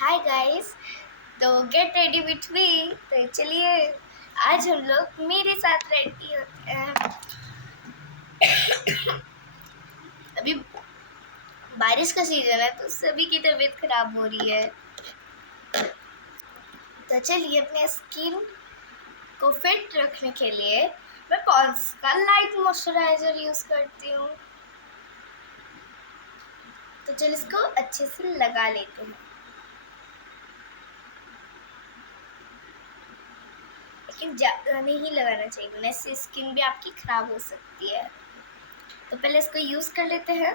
Hi guys. तो get ready with me. तो चलिए आज हम लोग मेरे साथ रेडी होते हैं। अभी बारिश का सीजन है तो सभी की तबीयत खराब हो रही है। तो चलिए अपने स्किन को फिट रखने के लिए मैं पॉन्ड्स का लाइट मॉइस्चराइजर यूज करती हूँ। तो चलिए इसको अच्छे से लगा लेते हैं, लेकिन ज़्यादा नहीं लगाना चाहिए वरना इससे स्किन भी आपकी खराब हो सकती है। तो पहले इसको यूज़ कर लेते हैं।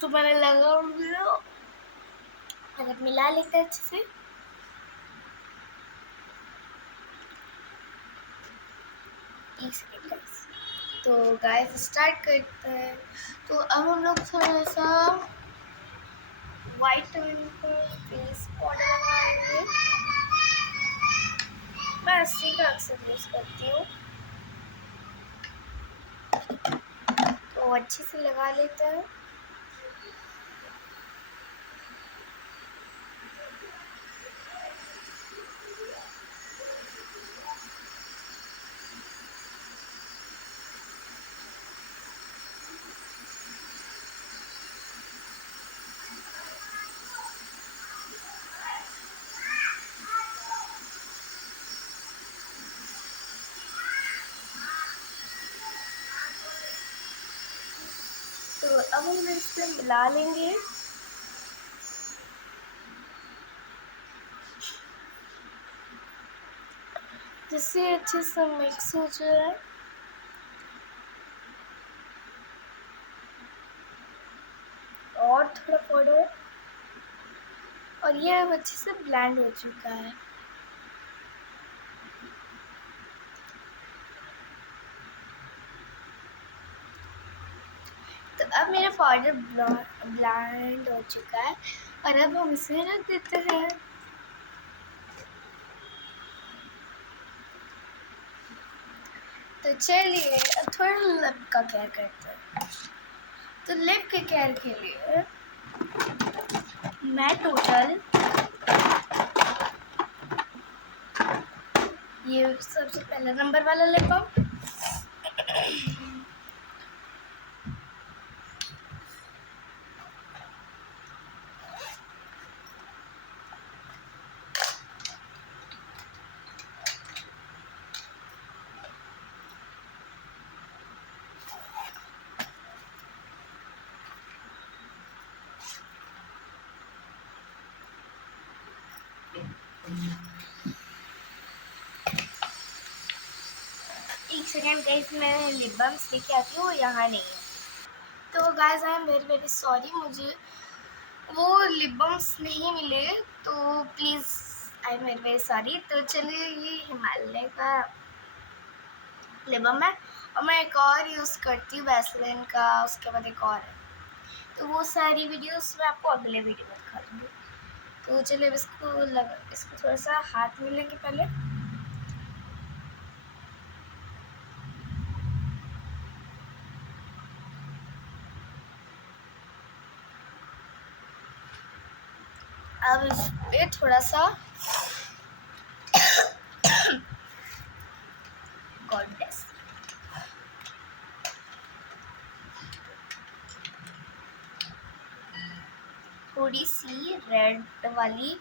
तो मैंने लगा लिया, अगर मिला लेते हैं अच्छे से। एक सेकेंड गाइस। तो गाइस स्टार्ट करते हैं। तो अब हम लोग थोड़ा सा वाइट फेस पाउडर लगाएंगे। मैं इसी का अक्सर यूज करती हूँ। तो अच्छे से लगा लेते हैं। तो अब हम इसे मिला लेंगे। जिससे अच्छे से मिक्स हो जाए। और थोड़ा पाउडर, और ये अब अच्छे से ब्लेंड हो चुका है। तो अब मेरा पाउडर ब्लेंड हो चुका है और अब हम इसे रख देते हैं। तो चलिए अब थोड़ा लिप का केयर करते हैं। तो लिप के केयर के लिए मैं टोटल ये सबसे पहला नंबर वाला लिप बाम, एक सेकेंड गाइस, मैं लिप बाम्स लेके आती हूँ, यहाँ नहीं है। तो guys I am very very sorry, मुझे वो लिप बाम्स नहीं मिले, तो please I am very very sorry. तो चलिए ये हिमालय का लिप बाम है और मैं एक और यूज़ करती हूँ वैसलीन का, उसके बाद एक और है। तो वो सारी वीडियोस मैं आपको अगले वीडियो में दिखा दूँगी। तो चलिए अब इसको थोड़ा सा हाथ में लेंगे पहले। अब इस पे थोड़ा सा गॉडनेस थोड़ी सी रेड वाली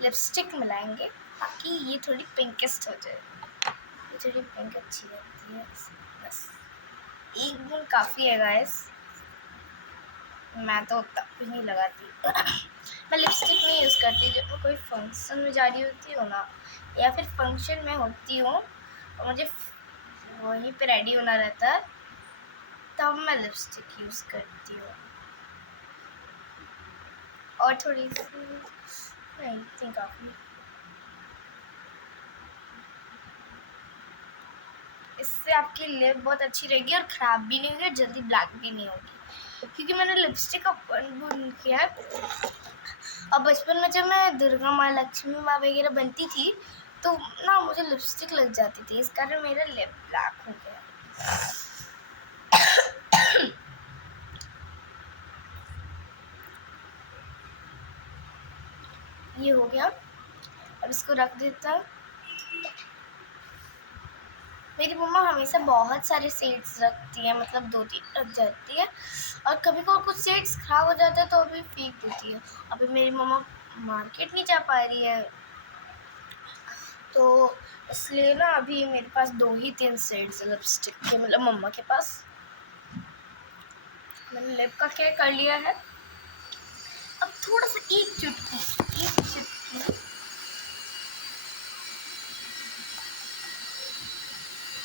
लिपस्टिक मिलाएंगे ताकि ये थोड़ी पिंकेस्ट हो जाए। ये थोड़ी पिंक अच्छी लगती है, बस एक बूंद काफ़ी है गाइस। मैं तो उतना भी नहीं लगाती। मैं लिपस्टिक नहीं यूज़ करती। जब मैं कोई फंक्शन में जा रही होती हूँ ना, या फिर फंक्शन में होती हूँ और मुझे वहीं पे रेडी होना रहता है, तब मैं लिपस्टिक यूज़ करती हूँ। और थोड़ी सी नहीं थिंक काफ़ी, इससे आपकी लिप बहुत अच्छी रहेगी और ख़राब भी नहीं होगी और जल्दी ब्लैक भी नहीं होगी, क्योंकि मैंने लिपस्टिक का बंद किया है। और बचपन में जब मैं दुर्गा माँ, लक्ष्मी माँ वगैरह बनती थी, तो ना मुझे लिपस्टिक लग जाती थी, इस कारण मेरा लिप ब्लैक हो गया। ये हो गया, अब इसको रख देता। मेरी मम्मा हमेशा बहुत सारे शेड्स रखती है, मतलब 2-3 रख जाती है, और कभी कभी कुछ शेड्स खराब हो जाता है तो अभी फेंक देती है। अभी मेरी मम्मा मार्केट नहीं जा पा रही है, तो इसलिए ना अभी मेरे पास 2 ही 3 शेड्स लिपस्टिक के, मतलब मम्मा के पास। मैंने लिप का केयर कर लिया है। अब थोड़ा सा एक चुटकी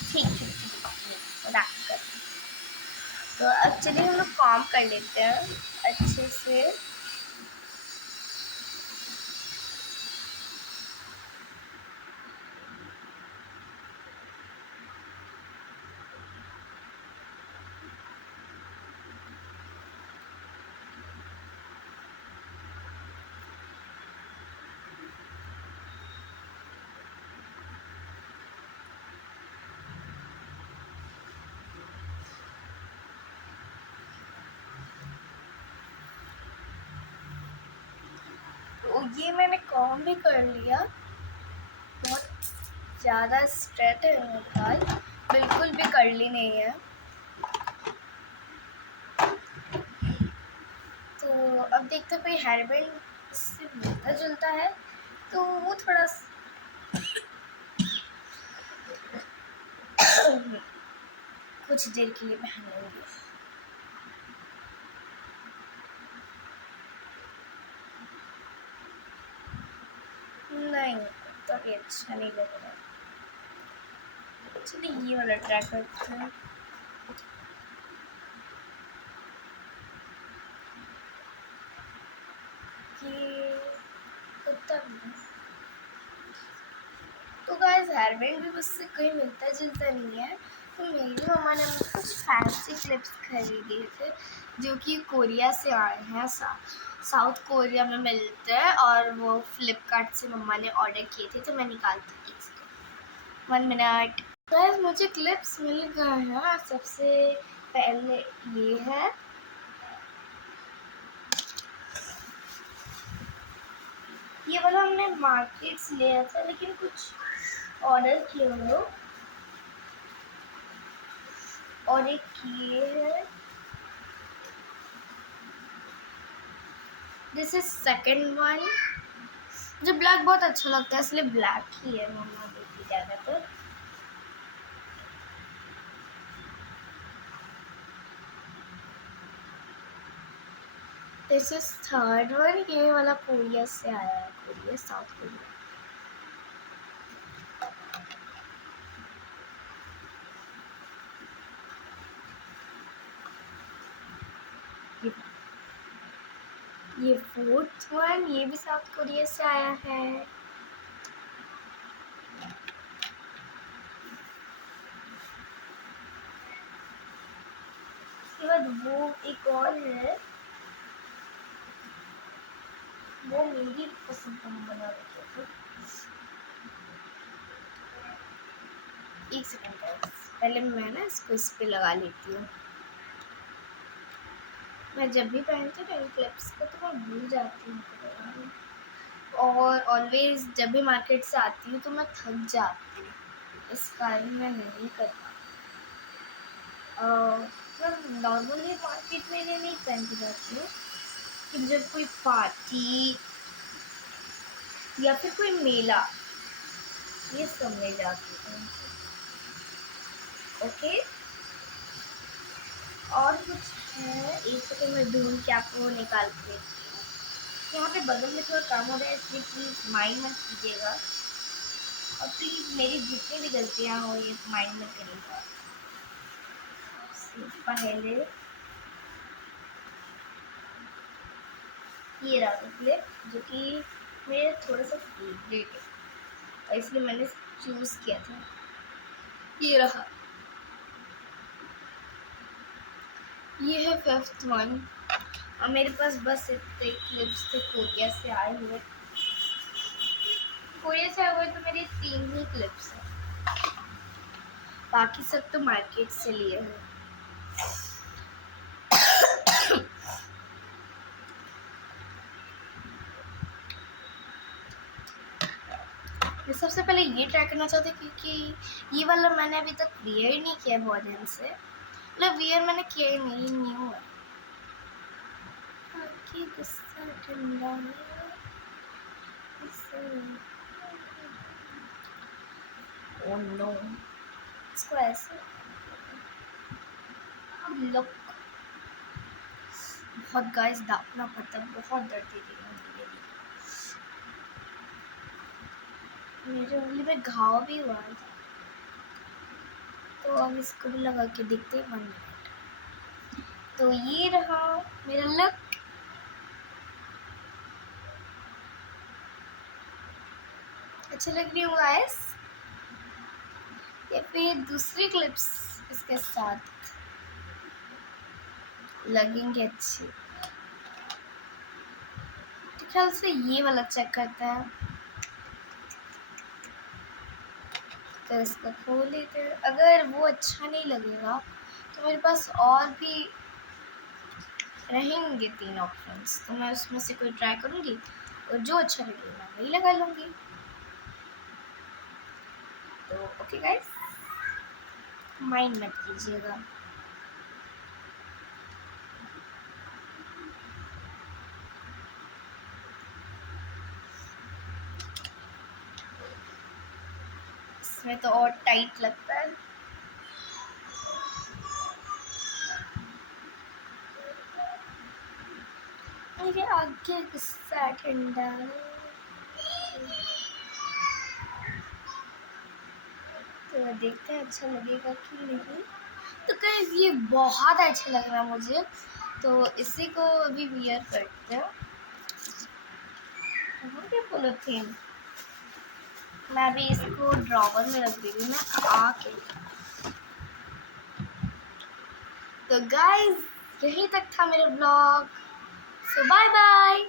ठीक रख कर, तो अब चलिए हम लोग काम कर लेते हैं अच्छे से। तो ये मैंने काम भी कर लिया। बहुत ज़्यादा स्ट्रेट है मेरे बाल, बिल्कुल भी कर्ली नहीं है। तो अब देखते हैं कोई हेयर बैंड इससे मिलता जुलता है तो वो थोड़ा कुछ देर के लिए पहन लूँगी। नहीं, तो अभी अच्छा नहीं लग रहा। चलिए ये वाला ट्राई करते हैं। ये उत्तम है। तो गाइस हेयर बैंड भी उससे कोई मिलता जुलता नहीं है। तो मेरी मम्मा ने मुझे कुछ फैंसी क्लिप्स खरीदे थे जो कि कोरिया से आए हैं। साउथ कोरिया में मिलते हैं, और वो फ्लिपकार्ट से मम्मा ने ऑर्डर किए थे, तो मैं निकालती थी इसको। 1 मिनट। गाइस मुझे क्लिप्स मिल गए हैं। सबसे पहले ये है, ये वाला हमने मार्केट से लिया था, लेकिन कुछ ऑर्डर किए हम लोग। और एक ये है, दिस इज सेकेंड वन। मुझे ब्लैक बहुत अच्छा लगता है, इसलिए ब्लैक ही है मम्मा देती ज़्यादातर। This is third one. ये वाला कोरिया से आया है, कोरिया, साउथ कोरिया। ये फोर्थ वन, ये भी साउथ कोरिया से आया है। उसके बाद वो एक और है, वो मेरी पसंद का बना रखे थे। एक सेकंड पहले मैं ना इसको इस पे लगा लेती हूँ। मैं जब भी पहनती हूँ क्लिप्स को तो मैं भूल जाती हूँ, और ऑलवेज जब भी मार्केट से आती हूँ तो मैं थक जाती हूँ, इस कारण मैं नहीं कर पाती। मैं नॉर्मली मार्केट में नहीं पहन के जाती हूँ, कि जब कोई पार्टी या फिर कोई मेला, ये सब में जाती हूँ। ओके, और कुछ है, एक सेकंड में ढूंढ के आपको निकाल के देती हूँ। यहाँ पे बगल में थोड़ा काम हो रहा है, इसलिए प्लीज़ माइंड मत कीजिएगा, और प्लीज़ मेरी जितनी भी गलतियाँ हो ये माइंड मत करिएगा। पहले ये रहा क्लिप, जो कि मेरा थोड़ा सा फेवरेट है, और इसलिए मैंने चूज़ किया था। ये रहा, ये है फिफ्थ वन। और मेरे पास बस इतने क्लिप्स थे कोरिया से आए हुए। कोरियर से हुए तो मेरी 3 ही क्लिप्स हैं, बाकी सब तो मार्केट से लिए हैं। मैं सबसे पहले ये ट्राई करना चाहती हूँ क्योंकि ये वाला मैंने अभी तक वियर ही नहीं किया बहुत दिन से, मतलब वियर मैंने किया ही नहीं, न्यू है। कि गुस्सा ठंडा है, ओह नो, इसको ऐसे लुक बहुत गाइस दापना पड़ता है, बहुत दर्द दे रही है मेरे उंगली में घाव भी हुआ था। तो अब इसको भी लगा के देखते हैं 1 मिनट। तो ये रहा मेरा लुक। अच्छी लग रही हूँ गाइस, या फिर दूसरी क्लिप्स इसके साथ लगेंगे अच्छी? तो ख्याल से ये वाला चेक करते हैं। तो इसको खोल लेते हैं, अगर वो अच्छा नहीं लगेगा तो मेरे पास और भी रहेंगे 3 ऑप्शंस, तो मैं उसमें से कोई ट्राई करूँगी और जो अच्छा लगेगा वही लगा लूँगी। तो ओके गाइस, माइंड मत कीजिएगा। इसमें तो और टाइट लगता है। मेरे आगे गुस्सा ठंडा, तो देखते हैं अच्छा लगेगा कि नहीं। तो गाइस ये बहुत अच्छा लग रहा है मुझे, तो इसी को अभी वियर करते हैं। पॉलीथीन मैं भी इसको ड्रॉवर में रख देगी मैं आके। तो गाइस यहीं तक था मेरा ब्लॉग, सो बाय बाय।